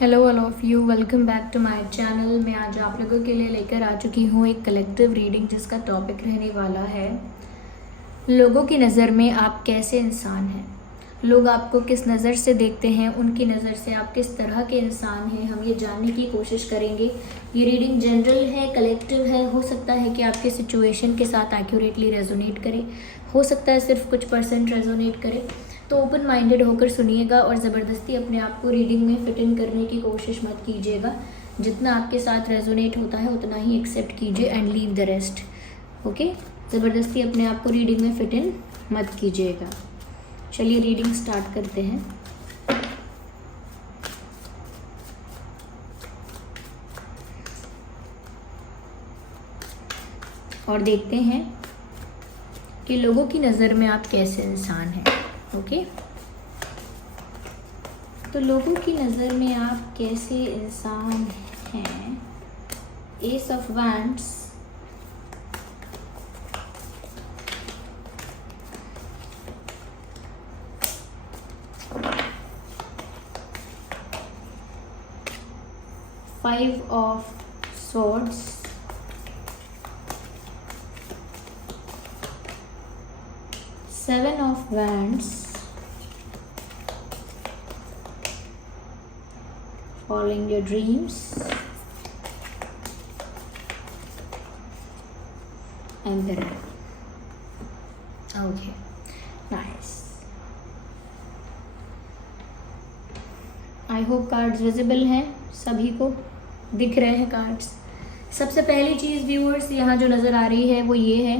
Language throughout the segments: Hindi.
Hello all of you, welcome back to my channel. मैं आज आप लोगों के लिए लेकर आ चुकी हूँ एक कलेक्टिव रीडिंग जिसका टॉपिक रहने वाला है लोगों की नज़र में आप कैसे इंसान हैं। लोग आपको किस नज़र से देखते हैं, उनकी नज़र से आप किस तरह के इंसान हैं, हम ये जानने की कोशिश करेंगे। ये रीडिंग जनरल है, कलेक्टिव है। हो सकता है कि आपके सिचुएशन के साथ एक्यूरेटली रेजोनेट करे, हो सकता है सिर्फ कुछ % रेजोनेट करे। तो ओपन माइंडेड होकर सुनिएगा और ज़बरदस्ती अपने आप को रीडिंग में फिट इन करने की कोशिश मत कीजिएगा। जितना आपके साथ रेजोनेट होता है उतना ही एक्सेप्ट कीजिए and leave the rest. Okay, ज़बरदस्ती अपने आप को रीडिंग में फिट इन मत कीजिएगा। चलिए रीडिंग स्टार्ट करते हैं। और देखते हैं कि लोगों की नज़र में आप कैसे इंसान हैं। ओके, तो लोगों की नज़र में आप कैसे इंसान हैं। S of wands, five of swords, seven of wands, following your dreams, and the ring. Okay, nice. I hope cards visible हैं, सभी को दिख रहे हैं कार्ड्स। सबसे पहली चीज़ व्यूअर्स यहाँ जो नज़र आ रही है वो ये है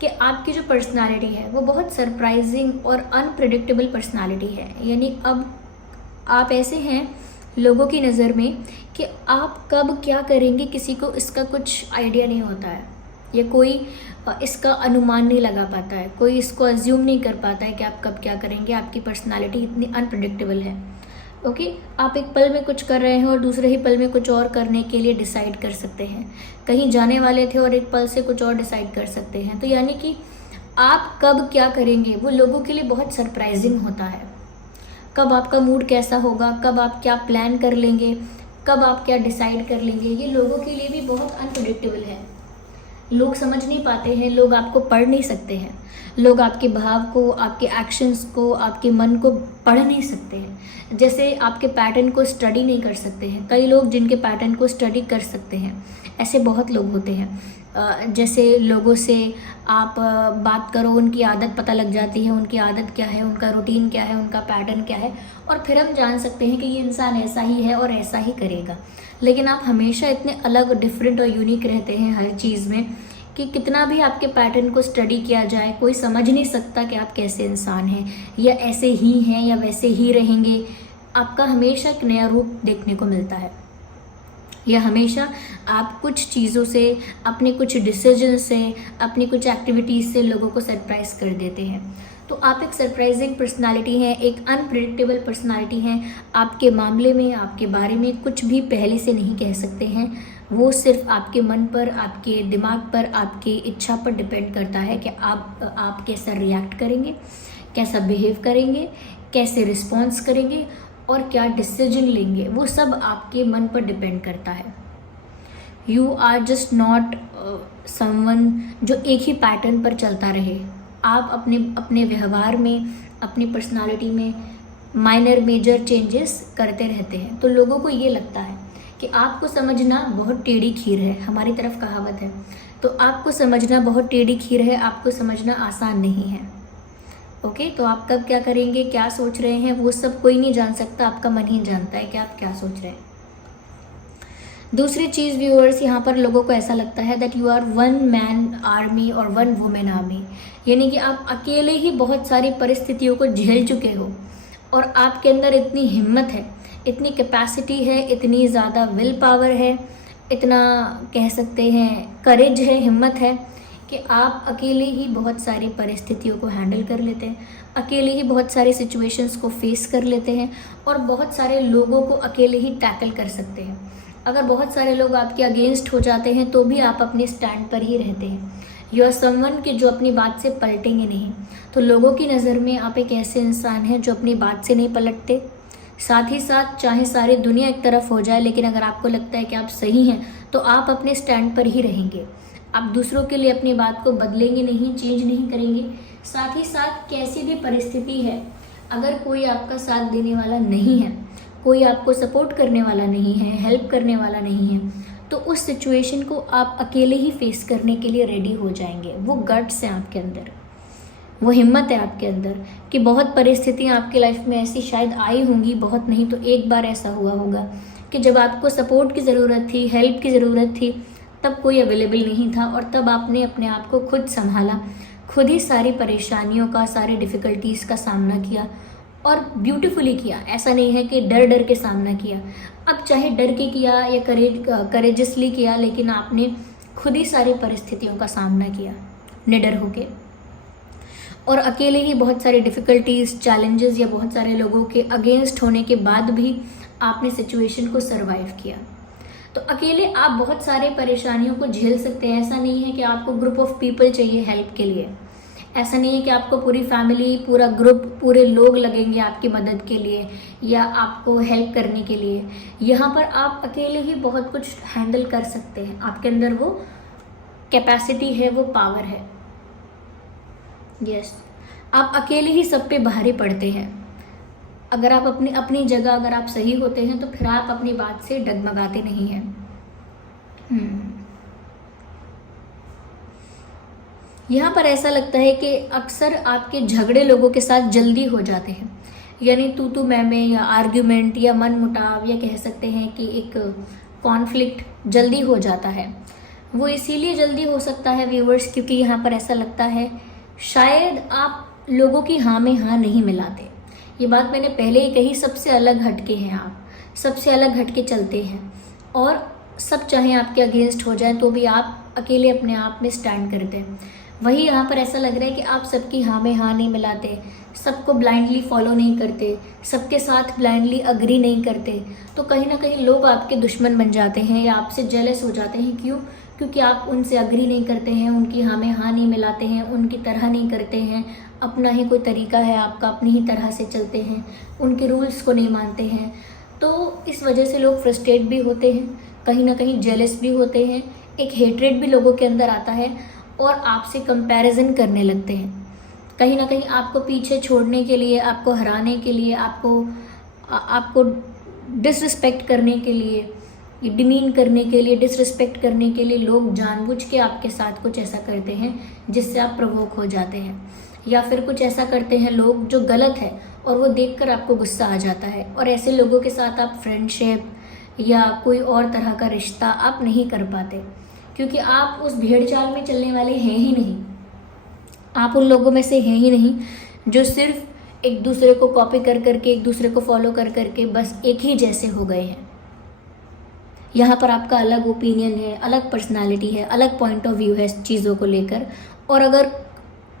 कि आपकी जो पर्सनालिटी है वो बहुत सरप्राइजिंग और अनप्रिडिक्टेबल पर्सनालिटी है। यानी अब आप ऐसे हैं लोगों की नज़र में कि आप कब क्या करेंगे किसी को इसका कुछ आइडिया नहीं होता है, या कोई इसका अनुमान नहीं लगा पाता है, कोई इसको अज्यूम नहीं कर पाता है कि आप कब क्या करेंगे। आपकी पर्सनालिटी इतनी अनप्रिडिक्टेबल है। ओके, आप एक पल में कुछ कर रहे हैं और दूसरे ही पल में कुछ और करने के लिए डिसाइड कर सकते हैं। कहीं जाने वाले थे और एक पल से कुछ और डिसाइड कर सकते हैं। तो यानी कि आप कब क्या करेंगे वो लोगों के लिए बहुत सरप्राइजिंग होता है। कब आपका मूड कैसा होगा, कब आप क्या प्लान कर लेंगे, कब आप क्या डिसाइड कर लेंगे, ये लोगों के लिए भी बहुत अनप्रेडिक्टेबल है। लोग समझ नहीं पाते हैं, लोग आपको पढ़ नहीं सकते हैं, लोग आपके भाव को, आपके एक्शंस को, आपके मन को पढ़ नहीं सकते हैं। जैसे आपके पैटर्न को स्टडी नहीं कर सकते हैं। कई लोग जिनके पैटर्न को स्टडी कर सकते हैं, ऐसे बहुत लोग होते हैं। जैसे लोगों से आप बात करो, उनकी आदत पता लग जाती है, उनकी आदत क्या है, उनका रूटीन क्या है, उनका पैटर्न क्या है, और फिर हम जान सकते हैं कि ये इंसान ऐसा ही है और ऐसा ही करेगा। लेकिन आप हमेशा इतने अलग, डिफरेंट और यूनिक रहते हैं हर चीज़ में कि कितना भी आपके पैटर्न को स्टडी किया जाए कोई समझ नहीं सकता कि आप कैसे इंसान हैं, या ऐसे ही हैं या वैसे ही रहेंगे। आपका हमेशा एक नया रूप देखने को मिलता है, या हमेशा आप कुछ चीज़ों से, अपने कुछ डिसीजन से, अपनी कुछ एक्टिविटीज़ से लोगों को सरप्राइज़ कर देते हैं। तो आप एक सरप्राइजिंग पर्सनालिटी हैं, एक अनप्रेडिक्टेबल पर्सनालिटी हैं। आपके मामले में, आपके बारे में कुछ भी पहले से नहीं कह सकते हैं। वो सिर्फ आपके मन पर, आपके दिमाग पर, आपकी इच्छा पर डिपेंड करता है कि आप कैसा रिएक्ट करेंगे, कैसा बिहेव करेंगे, कैसे रिस्पॉन्स करेंगे और क्या डिसीजन लेंगे। वो सब आपके मन पर डिपेंड करता है। You are just not someone जो एक ही पैटर्न पर चलता रहे। आप अपने व्यवहार में, अपनी पर्सनालिटी में माइनर मेजर चेंजेस करते रहते हैं। तो लोगों को ये लगता है कि आपको समझना बहुत टेढ़ी खीर है, हमारी तरफ कहावत है। तो आपको समझना बहुत टेढ़ी खीर है, आपको समझना आसान नहीं है। ओके, तो आप कब क्या करेंगे, क्या सोच रहे हैं, वो सब कोई नहीं जान सकता, आपका मन ही जानता है कि आप क्या सोच रहे हैं। दूसरी चीज़ व्यूअर्स, यहाँ पर लोगों को ऐसा लगता है that you are one man army और वन वुमेन आर्मी। यानी कि आप अकेले ही बहुत सारी परिस्थितियों को झेल चुके हो और आपके अंदर इतनी हिम्मत है, इतनी कैपेसिटी है, इतनी ज़्यादा विल पावर है, इतना कह सकते हैं करेज है, हिम्मत है कि आप अकेले ही बहुत सारी परिस्थितियों को हैंडल कर लेते हैं, अकेले ही बहुत सारी सिचुएशंस को फेस कर लेते हैं और बहुत सारे लोगों को अकेले ही टैकल कर सकते हैं। अगर बहुत सारे लोग आपके अगेंस्ट हो जाते हैं तो भी आप अपने स्टैंड पर ही रहते हैं। यू आर समवन कि जो अपनी बात से पलटेंगे नहीं। तो लोगों की नज़र में आप एक ऐसे इंसान हैं जो अपनी बात से नहीं पलटते, साथ ही साथ चाहे सारी दुनिया एक तरफ हो जाए, लेकिन अगर आपको लगता है कि आप सही हैं तो आप अपने स्टैंड पर ही रहेंगे। आप दूसरों के लिए अपनी बात को बदलेंगे नहीं, चेंज नहीं करेंगे। साथ ही साथ कैसी भी परिस्थिति है, अगर कोई आपका साथ देने वाला नहीं है, कोई आपको सपोर्ट करने वाला नहीं है, हेल्प करने वाला नहीं है, तो उस सिचुएशन को आप अकेले ही फेस करने के लिए रेडी हो जाएंगे। वो गट्स हैं आपके अंदर, वो हिम्मत है आपके अंदर कि बहुत परिस्थितियाँ आपकी लाइफ में ऐसी शायद आई होंगी, बहुत नहीं तो एक बार ऐसा हुआ होगा कि जब आपको सपोर्ट की ज़रूरत थी, हेल्प की ज़रूरत थी, तब कोई अवेलेबल नहीं था और तब आपने अपने आप को खुद संभाला, खुद ही सारी परेशानियों का, सारी डिफ़िकल्टीज़ का सामना किया और ब्यूटीफुली किया। ऐसा नहीं है कि डर डर के सामना किया। अब चाहे डर के किया या करेजसली किया, लेकिन आपने खुद ही सारी परिस्थितियों का सामना किया निडर होके, और अकेले ही बहुत सारी डिफ़िकल्टीज़, चैलेंजेस या बहुत सारे लोगों के अगेंस्ट होने के बाद भी आपने सिचुएशन को सरवाइव किया। तो अकेले आप बहुत सारे परेशानियों को झेल सकते हैं। ऐसा नहीं है कि आपको ग्रुप ऑफ पीपल चाहिए हेल्प के लिए, ऐसा नहीं है कि आपको पूरी फैमिली, पूरा ग्रुप, पूरे लोग लगेंगे आपकी मदद के लिए या आपको हेल्प करने के लिए। यहाँ पर आप अकेले ही बहुत कुछ हैंडल कर सकते हैं। आपके अंदर वो कैपेसिटी है, वो पावर है। यस, आप अकेले ही सब पे भारी पड़ते हैं। अगर आप अपनी जगह अगर आप सही होते हैं तो फिर आप अपनी बात से डगमगाते नहीं हैं। यहाँ पर ऐसा लगता है कि अक्सर आपके झगड़े लोगों के साथ जल्दी हो जाते हैं, यानी तू मैं या आर्ग्यूमेंट या मन मुटाव, या कह सकते हैं कि एक कॉन्फ्लिक्ट जल्दी हो जाता है। वो इसीलिए जल्दी हो सकता है व्यूवर्स, क्योंकि यहाँ पर ऐसा लगता है शायद आप लोगों की हाँ में हाँ नहीं मिलाते। ये बात मैंने पहले ही कही, सबसे अलग हटके हैं आप, सबसे अलग हटके चलते हैं और सब चाहे आपके अगेंस्ट हो जाए तो भी आप अकेले अपने आप में स्टैंड करते हैं। वही यहाँ पर ऐसा लग रहा है कि आप सबकी हाँ में हाँ नहीं मिलाते, सबको ब्लाइंडली फॉलो नहीं करते, सबके साथ ब्लाइंडली अग्री नहीं करते, तो कहीं ना कहीं लोग आपके दुश्मन बन जाते हैं या आपसे जेलस हो जाते हैं। क्यों? क्योंकि आप उनसे अग्री नहीं करते हैं, उनकी हाँ में हाँ नहीं मिलाते हैं, उनकी तरह नहीं करते हैं, अपना ही कोई तरीका है आपका, अपनी ही तरह से चलते हैं, उनके रूल्स को नहीं मानते हैं। तो इस वजह से लोग फ्रस्ट्रेट भी होते हैं, कहीं ना कहीं जेलस भी होते हैं, एक हेट्रेड भी लोगों के अंदर आता है और आपसे कंपैरिजन करने लगते हैं। कहीं ना कहीं आपको पीछे छोड़ने के लिए, आपको हराने के लिए, आपको डिसरिस्पेक्ट करने के लिए, डिमीन करने के लिए, डिसरिस्पेक्ट करने के लिए लोग जानबूझ के आपके साथ कुछ ऐसा करते हैं जिससे आप प्रवोक हो जाते हैं, या फिर कुछ ऐसा करते हैं लोग जो गलत है और वो देखकर आपको गुस्सा आ जाता है, और ऐसे लोगों के साथ आप फ्रेंडशिप या कोई और तरह का रिश्ता आप नहीं कर पाते, क्योंकि आप उस भेड़ चाल में चलने वाले हैं ही नहीं। आप उन लोगों में से हैं ही नहीं जो सिर्फ एक दूसरे को कॉपी कर करके, एक दूसरे को फॉलो कर करके बस एक ही जैसे हो गए हैं। यहाँ पर आपका अलग ओपिनियन है, अलग पर्सनालिटी है, अलग पॉइंट ऑफ व्यू है चीज़ों को लेकर, और अगर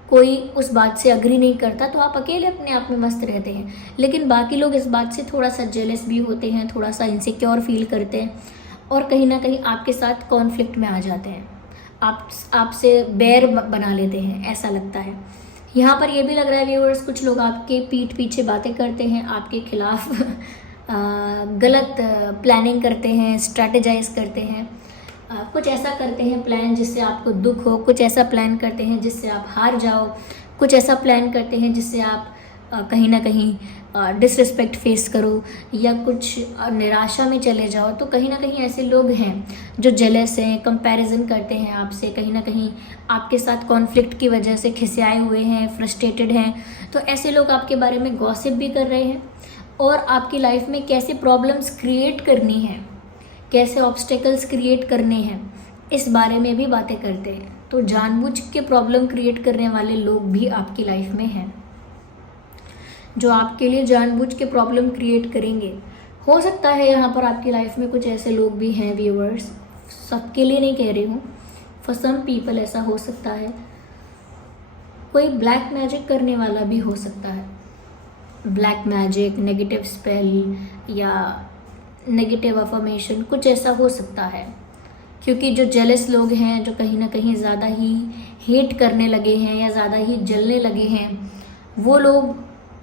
कोई उस बात से अग्री नहीं करता तो आप अकेले अपने आप में मस्त रहते हैं। लेकिन बाकी लोग इस बात से थोड़ा सा जेलस भी होते हैं, थोड़ा सा इनसिक्योर फील करते हैं और कहीं ना कहीं आपके साथ कॉन्फ्लिक्ट में आ जाते हैं, आपसे बैर बना लेते हैं, ऐसा लगता है। यहाँ पर यह भी लग रहा है व्यूअर्स, कुछ लोग आपके पीठ पीछे बातें करते हैं, आपके खिलाफ गलत प्लानिंग करते हैं, स्ट्रैटेजाइज करते हैं, कुछ ऐसा करते हैं प्लान जिससे आपको दुख हो, कुछ ऐसा प्लान करते हैं जिससे आप हार जाओ, कुछ ऐसा प्लान करते हैं जिससे आप कहीं ना कहीं डिसरिस्पेक्ट फेस करो या कुछ निराशा में चले जाओ। तो कहीं ना कहीं ऐसे लोग हैं जो जेलस हैं, कंपैरिजन करते हैं आपसे, कहीं ना कहीं आपके साथ कॉन्फ्लिक्ट की वजह से खिसियाए हुए हैं, फ्रस्ट्रेटेड हैं। तो ऐसे लोग आपके बारे में गॉसिप भी कर रहे हैं और आपकी लाइफ में कैसे प्रॉब्लम्स क्रिएट करनी है, कैसे ऑब्स्टेकल्स क्रिएट करने हैं, इस बारे में भी बातें करते हैं। तो जानबूझ के प्रॉब्लम क्रिएट करने वाले लोग भी आपकी लाइफ में हैं, जो आपके लिए जानबूझ के प्रॉब्लम क्रिएट करेंगे। हो सकता है यहाँ पर आपकी लाइफ में कुछ ऐसे लोग भी हैं व्यूअर्स, सबके लिए नहीं कह रही हूँ, फॉर सम पीपल ऐसा हो सकता है। कोई ब्लैक मैजिक करने वाला भी हो सकता है, ब्लैक मैजिक, नेगेटिव स्पेल या नेगेटिव अफर्मेशन, कुछ ऐसा हो सकता है। क्योंकि जो जेलस लोग हैं, जो कहीं ना कहीं ज़्यादा ही हेट करने लगे हैं या ज़्यादा ही जलने लगे हैं, वो लोग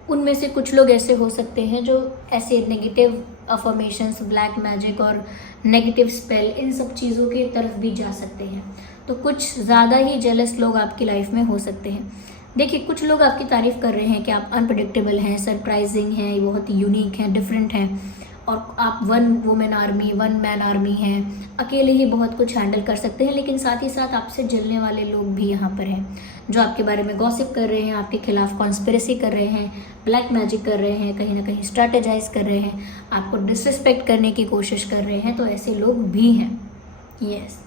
उनमें से कुछ लोग ऐसे हो सकते हैं जो ऐसे नेगेटिव अफर्मेशंस, ब्लैक मैजिक और नेगेटिव स्पेल, इन सब चीज़ों की तरफ भी जा सकते हैं। तो कुछ ज़्यादा ही जेलस लोग आपकी लाइफ में हो सकते हैं। देखिए, कुछ लोग आपकी तारीफ़ कर रहे हैं कि आप अनप्रडिक्टेबल हैं, सरप्राइजिंग हैं, बहुत यूनिक हैं, डिफरेंट हैं, और आप one women army, one man army हैं, अकेले ही बहुत कुछ हैंडल कर सकते हैं। लेकिन साथ ही साथ आपसे जलने वाले लोग भी यहाँ पर हैं, जो आपके बारे में गॉसिप कर रहे हैं, आपके खिलाफ कॉन्स्पिरेसी कर रहे हैं, ब्लैक मैजिक कर रहे हैं, कहीं ना कहीं स्ट्रैटेजाइज कर रहे हैं, आपको डिसरिस्पेक्ट करने की कोशिश कर रहे हैं। तो ऐसे लोग भी हैं। यस,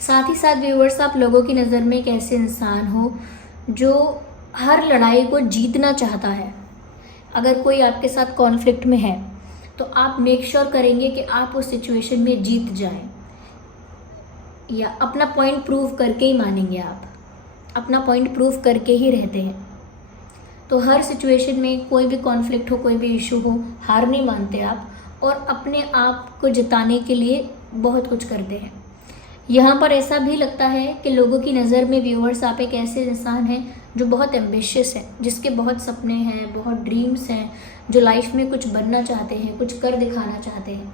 साथ ही साथ व्यूअर्स, आप लोगों की नज़र में एक ऐसे इंसान हो जो हर लड़ाई को जीतना चाहता है। अगर कोई आपके साथ कॉन्फ्लिक्ट में है तो आप मेक श्योर करेंगे कि आप उस सिचुएशन में जीत जाएं, या अपना पॉइंट प्रूव करके ही मानेंगे। आप अपना पॉइंट प्रूव करके ही रहते हैं। तो हर सिचुएशन में कोई भी कॉन्फ्लिक्ट हो, कोई भी इशू हो, हार नहीं मानते आप, और अपने आप को जिताने के लिए बहुत कुछ करते हैं। यहाँ पर ऐसा भी लगता है कि लोगों की नज़र में व्यूअर्स, आप एक ऐसे इंसान हैं जो बहुत एम्बिशियस है, जिसके बहुत सपने हैं, बहुत ड्रीम्स हैं, जो लाइफ में कुछ बनना चाहते हैं, कुछ कर दिखाना चाहते हैं,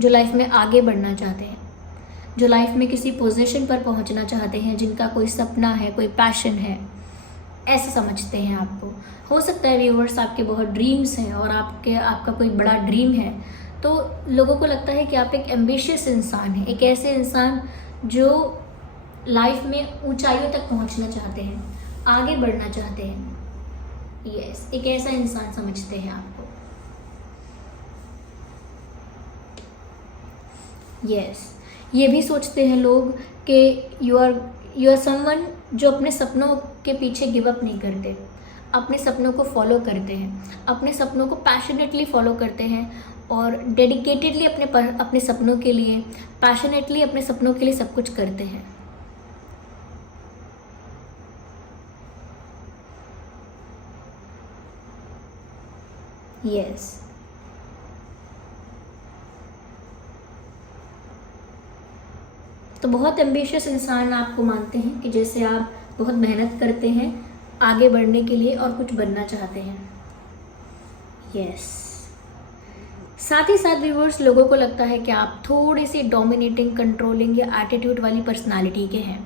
जो लाइफ में आगे बढ़ना चाहते हैं, जो लाइफ में किसी पोजीशन पर पहुंचना चाहते हैं, जिनका कोई सपना है, कोई पैशन है, ऐसा समझते हैं आपको। हो सकता है व्यूअर्स आपके बहुत ड्रीम्स हैं और आपका कोई बड़ा ड्रीम है, तो लोगों को लगता है कि आप एक एम्बिशियस इंसान हैं, एक ऐसे इंसान जो लाइफ में ऊंचाइयों तक पहुंचना चाहते हैं, आगे बढ़ना चाहते हैं। यस, एक ऐसा इंसान समझते हैं आपको। यस, ये भी सोचते हैं लोग कि यू आर समवन जो अपने सपनों के पीछे गिव अप नहीं करते, अपने सपनों को फॉलो करते हैं, अपने सपनों को पैशनेटली फॉलो करते हैं, और डेडिकेटेडली अपने सपनों के लिए, पैशनेटली अपने सपनों के लिए सब कुछ करते हैं। यस, तो बहुत एम्बिशियस इंसान आपको मानते हैं कि जैसे आप बहुत मेहनत करते हैं आगे बढ़ने के लिए और कुछ बनना चाहते हैं। यस, साथ ही साथ व्यूअर्स, लोगों को लगता है कि आप थोड़ी सी डोमिनेटिंग, कंट्रोलिंग या एटीट्यूड वाली पर्सनालिटी के हैं।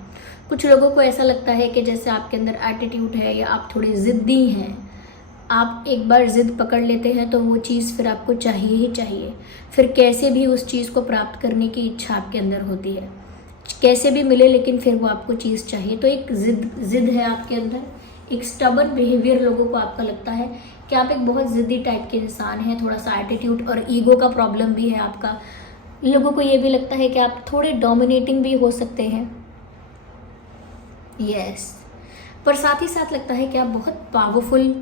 कुछ लोगों को ऐसा लगता है कि जैसे आपके अंदर एटीट्यूड है या आप थोड़े ज़िद्दी हैं, आप एक बार ज़िद पकड़ लेते हैं तो वो चीज़ फिर आपको चाहिए ही चाहिए, फिर कैसे भी उस चीज़ को प्राप्त करने की इच्छा आपके अंदर होती है, कैसे भी मिले लेकिन फिर वो आपको चीज़ चाहिए। तो एक ज़िद है आपके अंदर, एक स्टबर्न बिहेवियर लोगों को आपका लगता है कि आप एक बहुत ज़िद्दी टाइप के इंसान हैं। थोड़ा सा एटीट्यूड और ईगो का प्रॉब्लम भी है आपका। लोगों को ये भी लगता है कि आप थोड़े डोमिनेटिंग भी हो सकते हैं। यस, पर साथ ही साथ लगता है कि आप बहुत पावरफुल,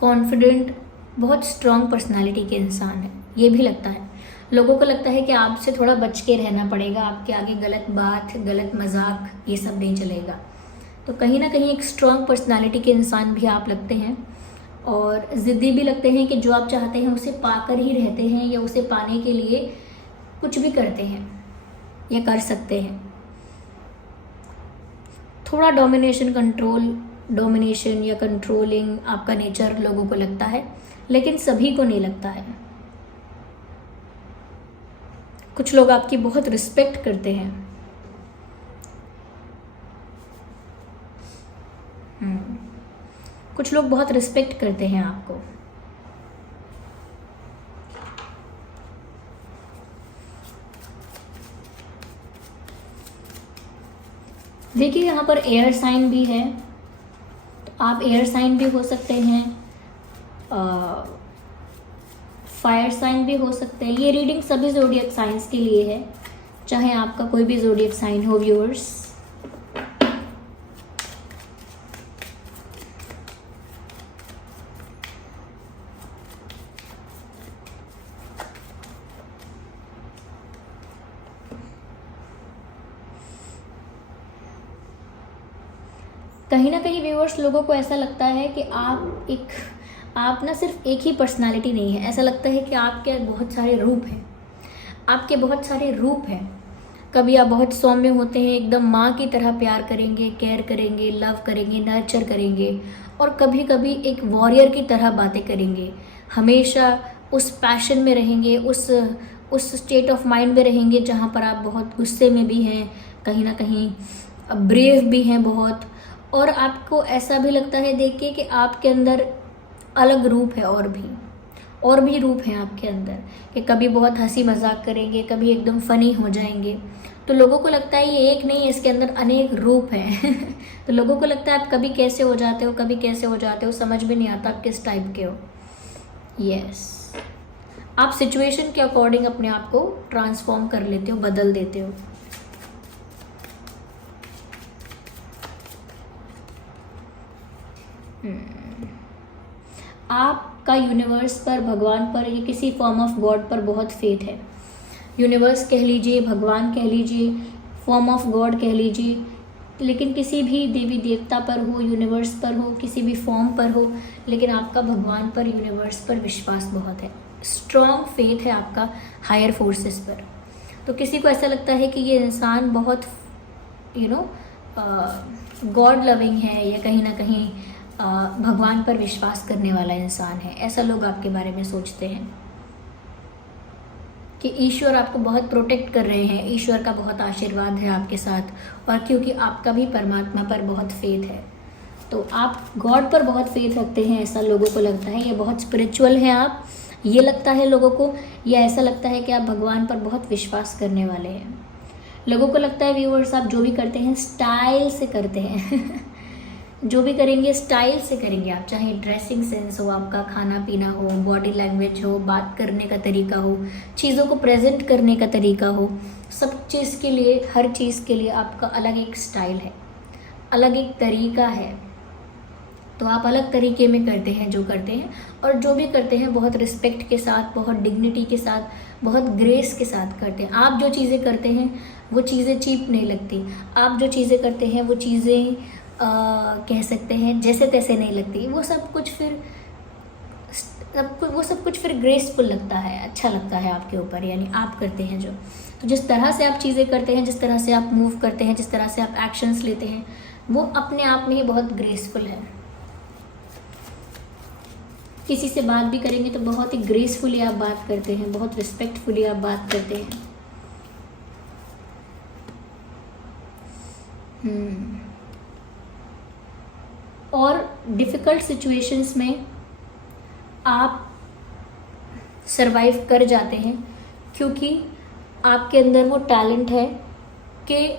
कॉन्फिडेंट, बहुत स्ट्रॉन्ग पर्सनालिटी के इंसान हैं। ये भी लगता है। लोगों को लगता है कि आपसे थोड़ा बच के रहना पड़ेगा, आपके आगे गलत बात, गलत मजाक, ये सब नहीं चलेगा। तो कहीं ना कहीं एक स्ट्रॉन्ग पर्सनालिटी के इंसान भी आप लगते हैं, और ज़िद्दी भी लगते हैं कि जो आप चाहते हैं उसे पाकर ही रहते हैं, या उसे पाने के लिए कुछ भी करते हैं या कर सकते हैं। थोड़ा डोमिनेशन या कंट्रोलिंग आपका नेचर लोगों को लगता है, लेकिन सभी को नहीं लगता है। कुछ लोग आपकी बहुत रिस्पेक्ट करते हैं। कुछ लोग बहुत रिस्पेक्ट करते हैं आपको। देखिए, यहाँ पर एयर साइन भी है, तो आप एयर साइन भी हो सकते हैं, फायर साइन भी हो सकते हैं। ये रीडिंग सभी ज़ोडिएक साइंस के लिए है, चाहे आपका कोई भी ज़ोडिएक साइन हो व्यूअर्स। कहीं ना कहीं व्यूअर्स, लोगों को ऐसा लगता है कि आप ना सिर्फ एक ही पर्सनालिटी नहीं है। ऐसा लगता है कि आपके बहुत सारे रूप हैं, आपके बहुत सारे रूप हैं। कभी आप बहुत सौम्य होते हैं, एकदम माँ की तरह प्यार करेंगे, केयर करेंगे, लव करेंगे, नर्चर करेंगे, और कभी कभी एक वॉरियर की तरह बातें करेंगे, हमेशा उस पैशन में रहेंगे, उस स्टेट ऑफ माइंड में रहेंगे जहाँ पर आप बहुत गुस्से में भी हैं, कहीं ना कहीं ब्रेव भी हैं बहुत, और आपको ऐसा भी लगता है देख के कि आपके अंदर अलग रूप है, और भी रूप हैं आपके अंदर, कि कभी बहुत हंसी मजाक करेंगे, कभी एकदम फ़नी हो जाएंगे। तो लोगों को लगता है ये एक नहीं है, इसके अंदर अनेक रूप हैं। तो लोगों को लगता है आप कभी कैसे हो जाते हो, कभी कैसे हो जाते हो, समझ में नहीं आता आप किस टाइप के हो। यस, आप सिचुएशन के अकॉर्डिंग अपने आप को ट्रांसफॉर्म कर लेते हो, बदल देते हो। आपका यूनिवर्स पर, भगवान पर, या किसी फॉर्म ऑफ गॉड पर बहुत फेथ है। यूनिवर्स कह लीजिए, भगवान कह लीजिए, फॉर्म ऑफ गॉड कह लीजिए, लेकिन किसी भी देवी देवता पर हो, यूनिवर्स पर हो, किसी भी फॉर्म पर हो, लेकिन आपका भगवान पर, यूनिवर्स पर विश्वास बहुत है, स्ट्रॉन्ग फेथ है आपका हायर फोर्सेस पर। तो किसी को ऐसा लगता है कि ये इंसान बहुत गॉड लविंग है, या कहीं ना कहीं भगवान पर विश्वास करने वाला इंसान है, ऐसा लोग आपके बारे में सोचते हैं कि ईश्वर आपको बहुत प्रोटेक्ट कर रहे हैं, ईश्वर का बहुत आशीर्वाद है आपके साथ, और क्योंकि आपका भी परमात्मा पर बहुत फेथ है, तो आप गॉड पर बहुत फेथ रखते हैं, ऐसा लोगों को लगता है। ये बहुत स्पिरिचुअल है आप, ये लगता है लोगों को, या ऐसा लगता है कि आप भगवान पर बहुत विश्वास करने वाले हैं। लोगों को लगता है व्यूअर्स, आप जो भी करते हैं स्टाइल से करते हैं। जो भी करेंगे स्टाइल से करेंगे आप, चाहे ड्रेसिंग सेंस हो आपका, खाना पीना हो, बॉडी लैंग्वेज हो, बात करने का तरीका हो, चीज़ों को प्रेजेंट करने का तरीका हो, सब चीज़ के लिए, हर चीज़ के लिए आपका अलग एक स्टाइल है, अलग एक तरीका है। तो आप अलग तरीके में करते हैं जो करते हैं, और जो भी करते हैं बहुत रिस्पेक्ट के साथ, बहुत डिग्निटी के साथ, बहुत ग्रेस के साथ करते हैं। आप जो चीज़ें करते हैं वो चीज़ें चीप नहीं लगती, आप जो चीज़ें करते हैं वो चीज़ें कह सकते हैं जैसे तैसे नहीं लगती, वो सब कुछ फिर ग्रेसफुल लगता है, अच्छा लगता है आपके ऊपर, यानी आप करते हैं जो। तो जिस तरह से आप चीज़ें करते हैं, जिस तरह से आप मूव करते हैं, जिस तरह से आप एक्शंस लेते हैं, वो अपने आप में ही बहुत ग्रेसफुल है। किसी से बात भी करेंगे तो बहुत ही ग्रेसफुली आप बात करते हैं, बहुत रिस्पेक्टफुली आप बात करते हैं। और डिफ़िकल्ट सिचुएशंस में आप सरवाइव कर जाते हैं, क्योंकि आपके अंदर वो टैलेंट है कि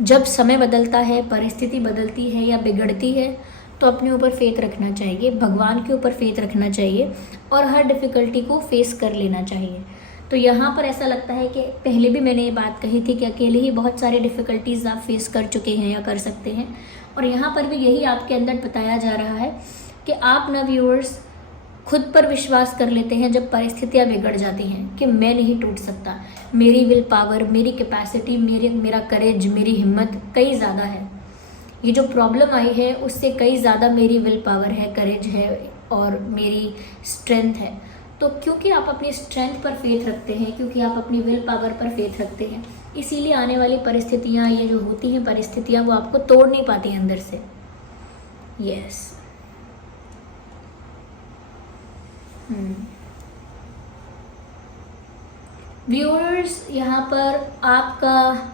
जब समय बदलता है, परिस्थिति बदलती है या बिगड़ती है, तो अपने ऊपर फेथ रखना चाहिए, भगवान के ऊपर फेथ रखना चाहिए, और हर डिफ़िकल्टी को फेस कर लेना चाहिए। तो यहाँ पर ऐसा लगता है कि पहले भी मैंने ये बात कही थी कि अकेले ही बहुत सारी डिफ़िकल्टीज़ आप फेस कर चुके हैं या कर सकते हैं, और यहाँ पर भी यही आपके अंदर बताया जा रहा है कि आप ना व्यूअर्स खुद पर विश्वास कर लेते हैं जब परिस्थितियाँ बिगड़ जाती हैं कि मैं नहीं टूट सकता, मेरी विल पावर, मेरी कैपेसिटी, मेरा करेज, मेरी हिम्मत कई ज़्यादा है। ये जो प्रॉब्लम आई है उससे कई ज़्यादा मेरी विल पावर है, करेज है और मेरी स्ट्रेंथ है। तो क्योंकि आप अपनी स्ट्रेंथ पर फेथ रखते हैं, क्योंकि आप अपनी विल पावर पर फेथ रखते हैं, इसीलिए आने वाली परिस्थितियाँ, ये जो होती हैं परिस्थितियाँ, वो आपको तोड़ नहीं पाती अंदर से। यस। व्यूअर्स, यहाँ पर आपका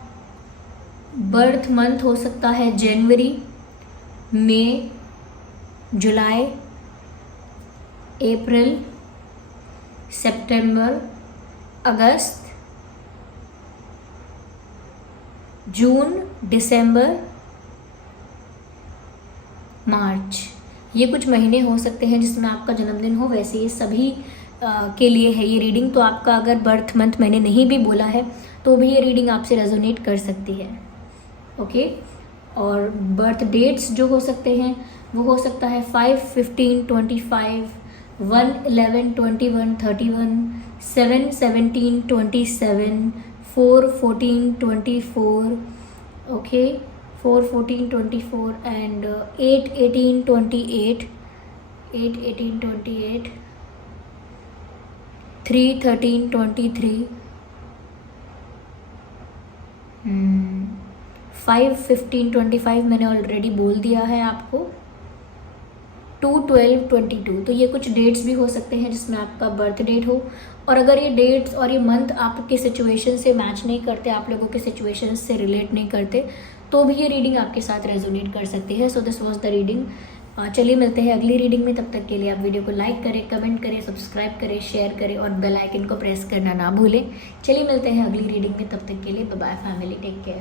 बर्थ मंथ हो सकता है जनवरी, मई, जुलाई, अप्रैल, सितंबर, अगस्त, जून, दिसंबर, मार्च। ये कुछ महीने हो सकते हैं जिसमें आपका जन्मदिन हो। वैसे ये सभी के लिए है ये रीडिंग, तो आपका अगर बर्थ मंथ मैंने नहीं भी बोला है तो भी ये रीडिंग आपसे रेजोनेट कर सकती है। ओके। और बर्थ डेट्स जो हो सकते हैं वो हो सकता है 5, 15, 25, 1, 11, 21, 31, 7, 17, 27, 4, 14, 24, ओके, 4, 14, 24 and 8, 18, 28, 8, 18, 28, 3, 13, 23, 5, 15, 25 मैंने ऑलरेडी बोल दिया है आपको। 2, 12, 22 तो ये कुछ डेट्स भी हो सकते हैं जिसमें आपका बर्थ डेट हो, और अगर ये डेट्स और ये मंथ आपकी सिचुएशन से मैच नहीं करते, आप लोगों के सिचुएशन से रिलेट नहीं करते, तो भी ये रीडिंग आपके साथ रेजोनेट कर सकती है। So this was the reading. चलिए मिलते हैं अगली रीडिंग में। तब तक के लिए आप वीडियो को लाइक करें, कमेंट करें, सब्सक्राइब करें, शेयर करें और बेल आइकन को प्रेस करना ना भूलें। चलिए मिलते हैं अगली रीडिंग में। तब तक के लिए bye bye family, take care.